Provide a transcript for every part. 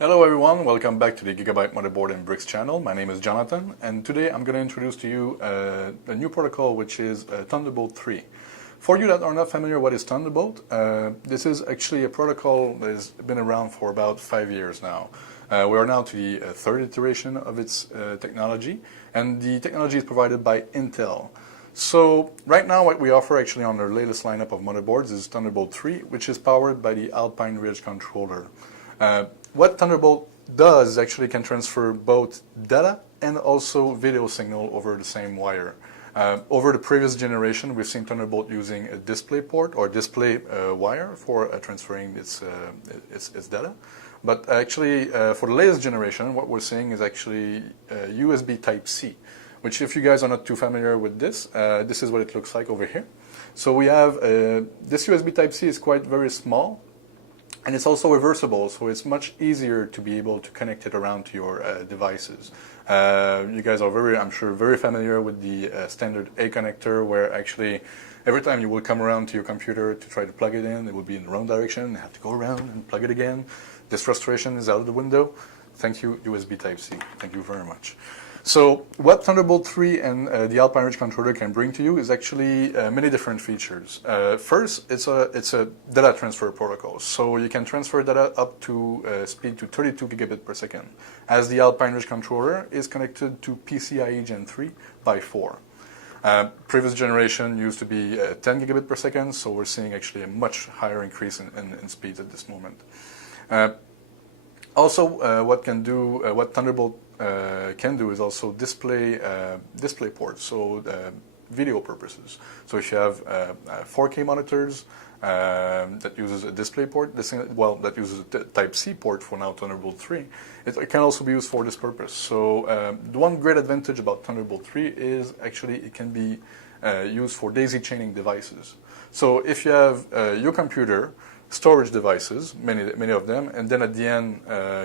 Hello everyone, welcome back to the Gigabyte Motherboard and Bricks channel. My name is Jonathan, and today I'm going to introduce to you a new protocol, which is Thunderbolt 3. For you that are not familiar what is Thunderbolt, this is actually a protocol that has been around for about 5 years now. We are now to the third iteration of its technology, and the technology is provided by Intel. So right now what we offer actually on our latest lineup of motherboards is Thunderbolt 3, which is powered by the Alpine Ridge controller. What Thunderbolt does is actually can transfer both data and also video signal over the same wire. Over the previous generation, we've seen Thunderbolt using a display port or display wire for transferring its data. But actually, for the latest generation, what we're seeing is actually USB Type-C, which if you guys are not too familiar with this, this is what it looks like over here. So we have, this USB Type-C is quite very small, and it's also reversible, so it's much easier to be able to connect it around to your devices. You guys are I'm sure, very familiar with the standard A connector, where actually every time you will come around to your computer to try to plug it in, it will be in the wrong direction, you have to go around and plug it again. This frustration is out of the window. Thank you, USB Type-C. Thank you very much. So what Thunderbolt 3 and the Alpine Ridge controller can bring to you is actually many different features. First, it's a data transfer protocol. So you can transfer data up to speed to 32 gigabit per second, as the Alpine Ridge controller is connected to PCIe Gen 3 by 4. Previous generation used to be 10 gigabit per second, so we're seeing actually a much higher increase in speeds at this moment. Also, what Thunderbolt can do is also display ports, so video purposes. So if you have 4K monitors that uses a display port, that uses a Type-C port for now Thunderbolt 3, it can also be used for this purpose. So the one great advantage about Thunderbolt 3 is actually it can be used for daisy chaining devices. So if you have your computer, storage devices, many of them, and then at the end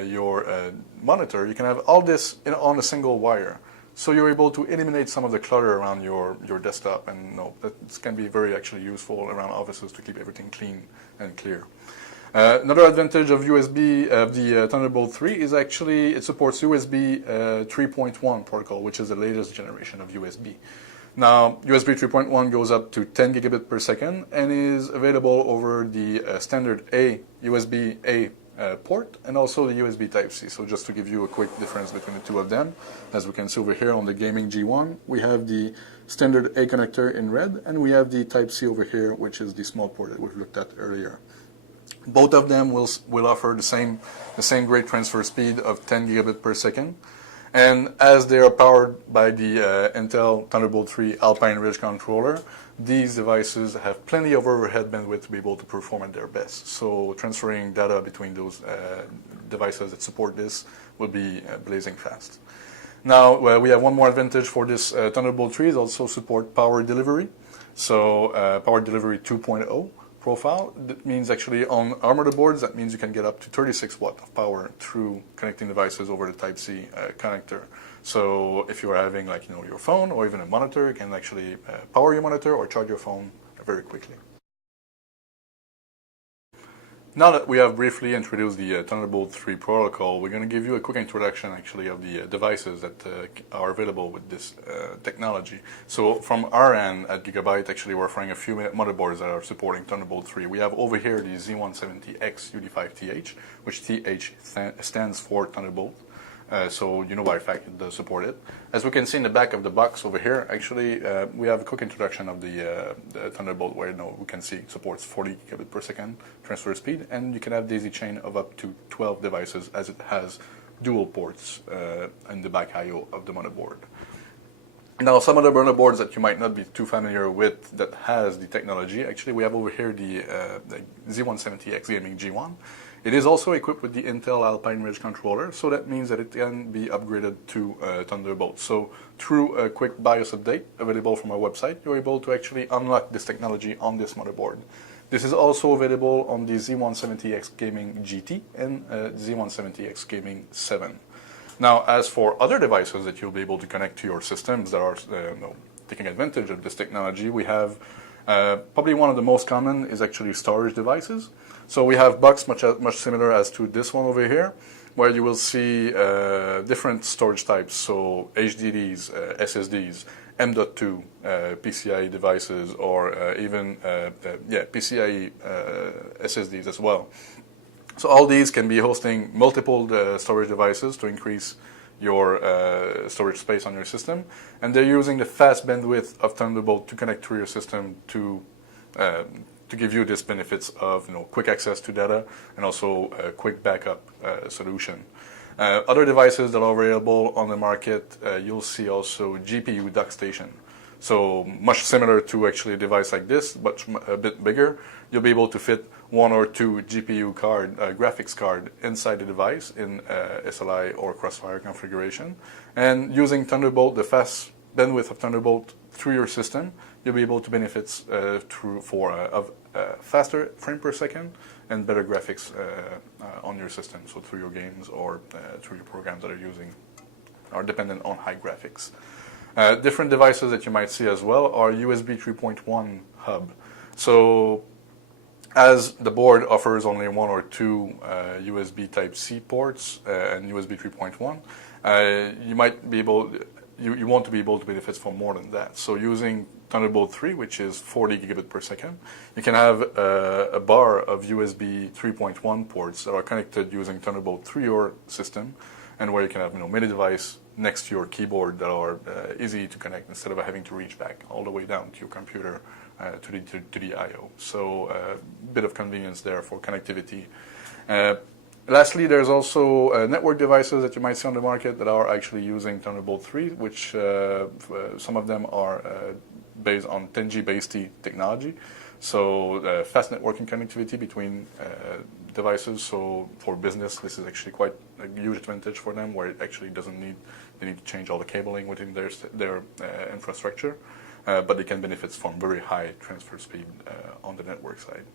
your monitor, you can have all this on a single wire. So you're able to eliminate some of the clutter around your desktop, and that can be very actually useful around offices to keep everything clean and clear. Another advantage of the Thunderbolt 3 is actually it supports USB 3.1 protocol, which is the latest generation of USB. Now, USB 3.1 goes up to 10 gigabit per second and is available over the standard USB-A port and also the USB Type-C. So just to give you a quick difference between the two of them, as we can see over here on the gaming G1, we have the standard A connector in red, and we have the Type-C over here, which is the small port that we've looked at earlier. Both of them will offer the same great transfer speed of 10 gigabit per second. And as they are powered by the Intel Thunderbolt 3 Alpine Ridge controller, these devices have plenty of overhead bandwidth to be able to perform at their best. So transferring data between those devices that support this will be blazing fast. Now, we have one more advantage for this Thunderbolt 3 is also support power delivery. So power delivery 2.0. profile. That means actually on our motherboards, that means you can get up to 36 watt of power through connecting devices over the Type-C connector. So if you are having your phone or even a monitor, you can actually power your monitor or charge your phone very quickly. Now that we have briefly introduced the Thunderbolt 3 protocol, we're going to give you a quick introduction actually of the devices that are available with this technology. So from our end at Gigabyte, actually we're offering a few motherboards that are supporting Thunderbolt 3. We have over here the Z170X UD5TH, which TH stands for Thunderbolt. So you know by fact it does support it. As we can see in the back of the box over here, actually we have a quick introduction of the Thunderbolt, where we can see it supports 40 gigabit per second transfer speed, and you can have daisy chain of up to 12 devices, as it has dual ports in the back I/O of the motherboard. Now, some other motherboards that you might not be too familiar with that has the technology, actually we have over here the Z170X Gaming G1. It is also equipped with the Intel Alpine Ridge controller, so that means that it can be upgraded to Thunderbolt. So through a quick BIOS update available from our website, you're able to actually unlock this technology on this motherboard. This is also available on the Z170X Gaming GT and Z170X Gaming 7. Now, as for other devices that you'll be able to connect to your systems that are taking advantage of this technology, we have probably one of the most common is actually storage devices. So we have box much similar as to this one over here, where you will see different storage types, so HDDs, SSDs, M.2 PCIe devices, or even PCIe SSDs as well. So all these can be hosting multiple storage devices to increase your storage space on your system, and they're using the fast bandwidth of Thunderbolt to connect to your system to give you these benefits of quick access to data and also a quick backup solution. Other devices that are available on the market, you'll see also GPU dock station. So much similar to actually a device like this, but a bit bigger. You'll be able to fit 1 or 2 GPU card, graphics card inside the device in SLI or Crossfire configuration. And using Thunderbolt, the fast bandwidth of Thunderbolt through your system, you'll be able to benefit of faster frame per second and better graphics on your system. So through your games or through your programs that are dependent on high graphics. Different devices that you might see as well are USB 3.1 hub. So as the board offers only 1 or 2 USB Type-C ports and USB 3.1, you might be able, you want to be able to benefit from more than that. So using Thunderbolt 3, which is 40 gigabit per second, you can have a bar of USB 3.1 ports that are connected using Thunderbolt through your system, and where you can have many devices next to your keyboard that are easy to connect instead of having to reach back all the way down to your computer to the I/O. So a bit of convenience there for connectivity. Lastly, there's also network devices that you might see on the market that are actually using Thunderbolt 3, which some of them are based on 10G base T technology. So fast networking connectivity between devices. So for business, this is actually quite a huge advantage for them, where it actually they need to change all the cabling within their infrastructure, but they can benefit from very high transfer speed on the network side.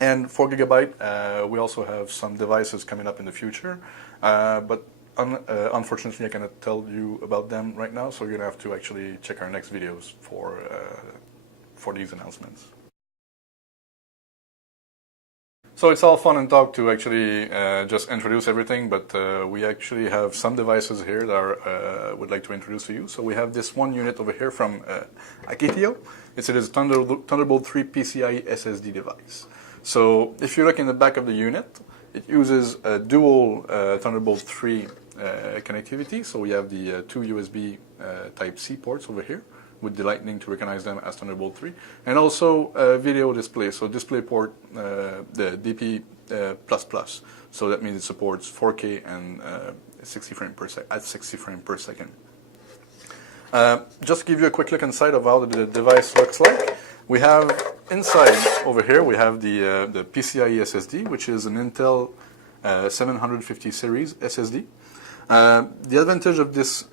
And for Gigabyte, we also have some devices coming up in the future, but unfortunately I cannot tell you about them right now, so you're going to have to actually check our next videos for these announcements. So it's all fun and talk to actually just introduce everything, but we actually have some devices here that would like to introduce to you. So we have this one unit over here from Akitio. It is a Thunderbolt 3 PCIe SSD device. So if you look in the back of the unit, it uses a dual Thunderbolt 3 connectivity. So we have the 2 USB Type-C ports over here, with the Lightning to recognize them as Thunderbolt 3, and also video display, so DisplayPort, the DP++, so that means it supports 4K and 60 frames per second. Just to give you a quick look inside of how the device looks like, we have inside over here we have the PCIe SSD, which is an Intel 750 series SSD. The advantage of this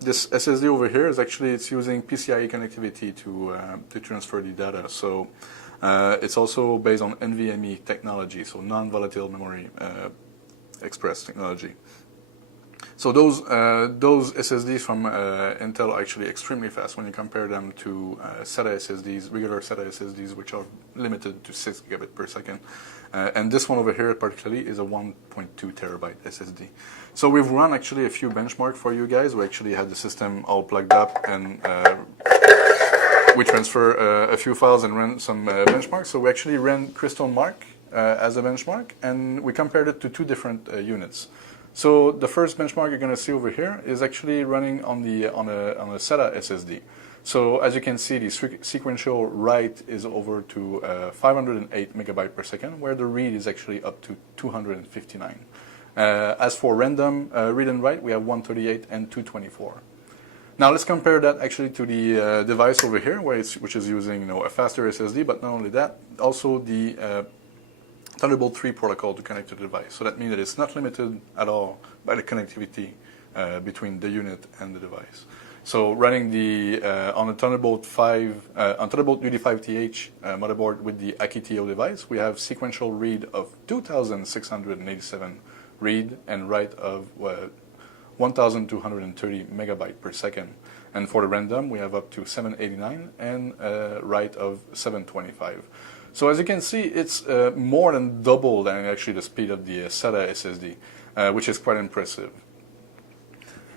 SSD over here is actually it's using PCIe connectivity to transfer the data. So it's also based on NVMe technology, so non-volatile memory express technology. So those SSDs from Intel are actually extremely fast when you compare them to SATA SSDs, regular SATA SSDs, which are limited to 6 gigabit per second. And this one over here particularly is a 1.2 terabyte SSD. So we've run actually a few benchmarks for you guys. We actually had the system all plugged up, and we transfer a few files and ran some benchmarks. So we actually ran Crystal Mark as a benchmark, and we compared it to 2 different units. So the first benchmark you're going to see over here is actually running on a SATA SSD. So as you can see, the sequential write is over to 508 megabytes per second, where the read is actually up to 259. As for random read and write, we have 138 and 224. Now let's compare that actually to the device over here, which is using a faster SSD, but not only that, also the Thunderbolt 3 protocol to connect to the device. So that means that it's not limited at all by the connectivity between the unit and the device. So running on a Thunderbolt 5, on Thunderbolt UD5TH motherboard with the Akitio device, we have sequential read of 2,687 read and write of 1,230 megabytes per second. And for the random, we have up to 789 and write of 725. So as you can see, it's more than double than actually the speed of the SATA SSD. which is quite impressive.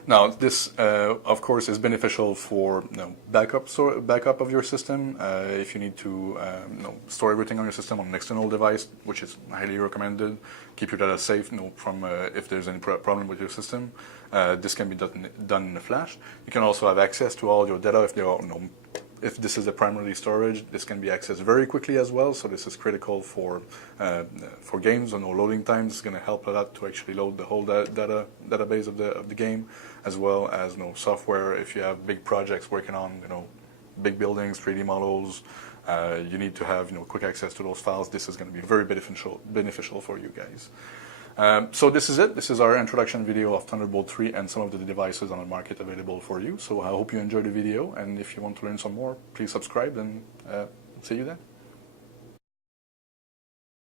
Now, this, of course, is beneficial for backup of your system. If you need to store everything on your system on an external device, which is highly recommended, keep your data safe from if there's any problem with your system. This can be done in a flash. You can also have access to all your data if there are if this is the primary storage. This can be accessed very quickly as well. So this is critical for games and loading times. It's going to help a lot to actually load the whole database of the game, as well as software. If you have big projects working on big buildings, 3D models, you need to have quick access to those files. This is going to be very beneficial for you guys. So this is it. This is our introduction video of Thunderbolt 3 and some of the devices on the market available for you. So I hope you enjoyed the video, and if you want to learn some more, please subscribe, and see you then.